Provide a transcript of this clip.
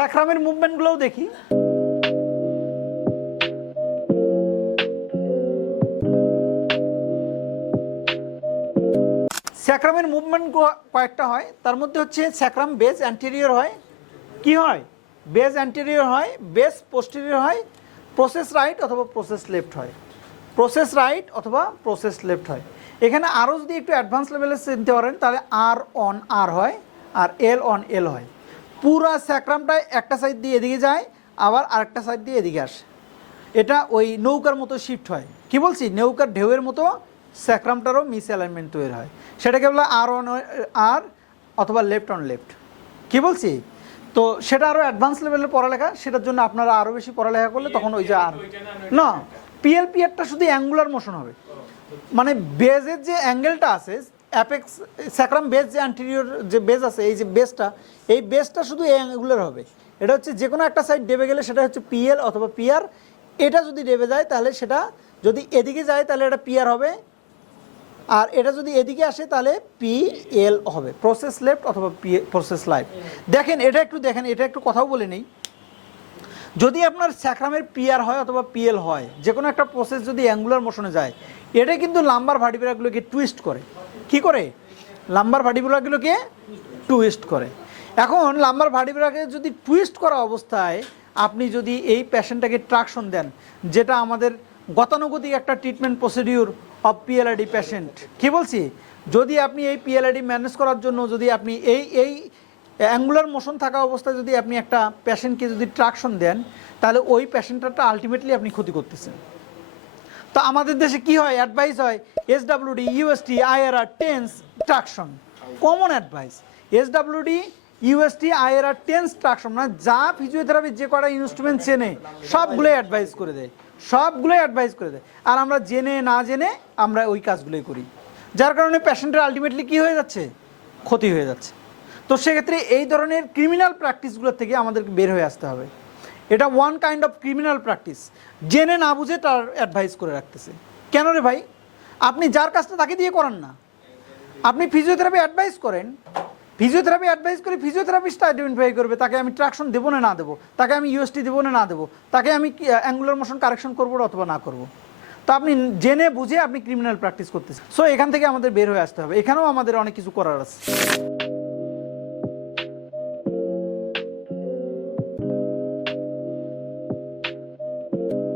স্যাক্রামের মুভমেন্টগুলোও দেখি। স্যাক্রামের মুভমেন্ট কয়েকটা হয়। তার মধ্যে হচ্ছে স্যাক্রাম বেস অ্যান্টেরিয়র হয়। কি হয়? বেস অ্যান্টেরিয়র হয় বেস পোস্টেরিয়র হয় প্রসেস রাইট অথবা প্রসেস লেফট হয়। প্রসেস রাইট অথবা প্রসেস লেফট হয়। এখানে আরও যদি একটু অ্যাডভান্স লেভেলে চিনতে পারেন, তাহলে আর অন আর হয় আর এল অন এল হয়। পুরা স্যাক্রামটায় একটা সাইড দিয়ে এদিকে যায় আবার আরেকটা সাইড দিয়ে এদিকে আসে। এটা ওই নৌকার মতো শিফট হয়। কি বলছি? নৌকার ঢেউয়ের মতো স্যাক্রামটারও মিস অ্যালাইনমেন্ট তৈরি হয়। সেটাকে বলে আর অন আর অথবা লেফট অন লেফট কি বলছি? তো সেটা আরও অ্যাডভান্স লেভেলের পড়ালেখা সেটার জন্য আপনারা আরও বেশি পড়ালেখা করলে তখন ওই যে আর না পিএল পিয়ারটা শুধু অ্যাঙ্গুলার মোশন হবে। মানে বেজের যে অ্যাঙ্গেলটা আছে অ্যাপেক্স স্যাক্রাম বেজ যে অ্যান্টেরিয়র যে বেজ আছে, এই যে বেসটা এই বেসটা শুধু এই অ্যাঙ্গুলার হবে। এটা হচ্ছে যে কোনো একটা সাইড ডেবে গেলে সেটা হচ্ছে পিএল অথবা পিআর এটা যদি ডেবে যায় তাহলে সেটা যদি এদিকে যায় তাহলে এটা পিআর হবে। আর এটা যদি এদিকে আসে তাহলে পি এল হবে। প্রসেস লেফট অথবা পি প্রসেস লাইফ দেখেন, এটা একটু দেখেন, এটা একটু কথাও বলে নেই। যদি আপনার স্যাক্রামের পিআর হয় অথবা পিএল হয় যে কোনো একটা প্রসেস যদি অ্যাঙ্গুলার মোশনে যায়, এটা কিন্তু লাম্বার ভার্টিব্রাগুলোকে টুইস্ট করে। কি করে? লাম্বার ভার্টিব্রাগুলোকে টুইস্ট করে। এখন লাম্বার ভার্টিব্রাকে যদি টুইস্ট করা অবস্থায়, আপনি যদি এই পেশেন্টটাকে ট্রাকশন দেন, যেটা আমাদের গতানুগতিক একটা treatment procedure of PLID patient কি বলছি? যদি আপনি এই পিএলআইডি ম্যানেজ করার জন্য যদি আপনি এই এই অ্যাঙ্গুলার মোশন থাকা অবস্থায় যদি আপনি একটা পেশেন্টকে যদি ট্রাকশন দেন, তাহলে ওই পেশেন্টটা আলটিমেটলি আপনি ক্ষতি করতেছেন। তো আমাদের দেশে কি হয়? অ্যাডভাইস হয় SWD UST IRR TENS traction common advice SWD UST IRR TENS traction মানে যা ফিজিওথেরাপি যে কটা ইনস্ট্রুমেন্ট চেনে, সবগুলোই অ্যাডভাইস করে দেয়। সবগুলোই অ্যাডভাইস করে দেয়। আর আমরা জেনে না জেনে আমরা ওই কাজগুলোই করি। যার কারণে পেশেন্টের আলটিমেটলি কি হয়ে যাচ্ছে? ক্ষতি হয়ে যাচ্ছে। তো সেক্ষেত্রে এই ধরনের ক্রিমিনাল প্র্যাকটিসগুলো থেকে আমাদেরকে বের হয়ে আসতে হবে। এটা one kind of criminal practice জেনে না বুঝে তার অ্যাডভাইস করে রাখতেছে। কেন রে ভাই? আপনি যার কাজটা তাকে দিয়ে করান না। আপনি ফিজিওথেরাপি অ্যাডভাইস করেন। ফিজিওথেরাপি অ্যাডভাইস করে ফিজিওথেরাপিস্ট আইডেন্টিফাই করবে, তাকে আমি ট্রাকশন দেবো না না দেবো? তাকে আমি ইউএসটি দেবো না না দেবো? তাকে আমি অ্যাঙ্গুলার মোশন কারেকশন করব অথবা না করব? তো আপনি জেনে বুঝে আপনি ক্রিমিনাল প্র্যাকটিস করতেছেন। সো এখান থেকে আমাদের বের হয়ে আসতে হবে। এখানেও আমাদের অনেক কিছু করার আছে।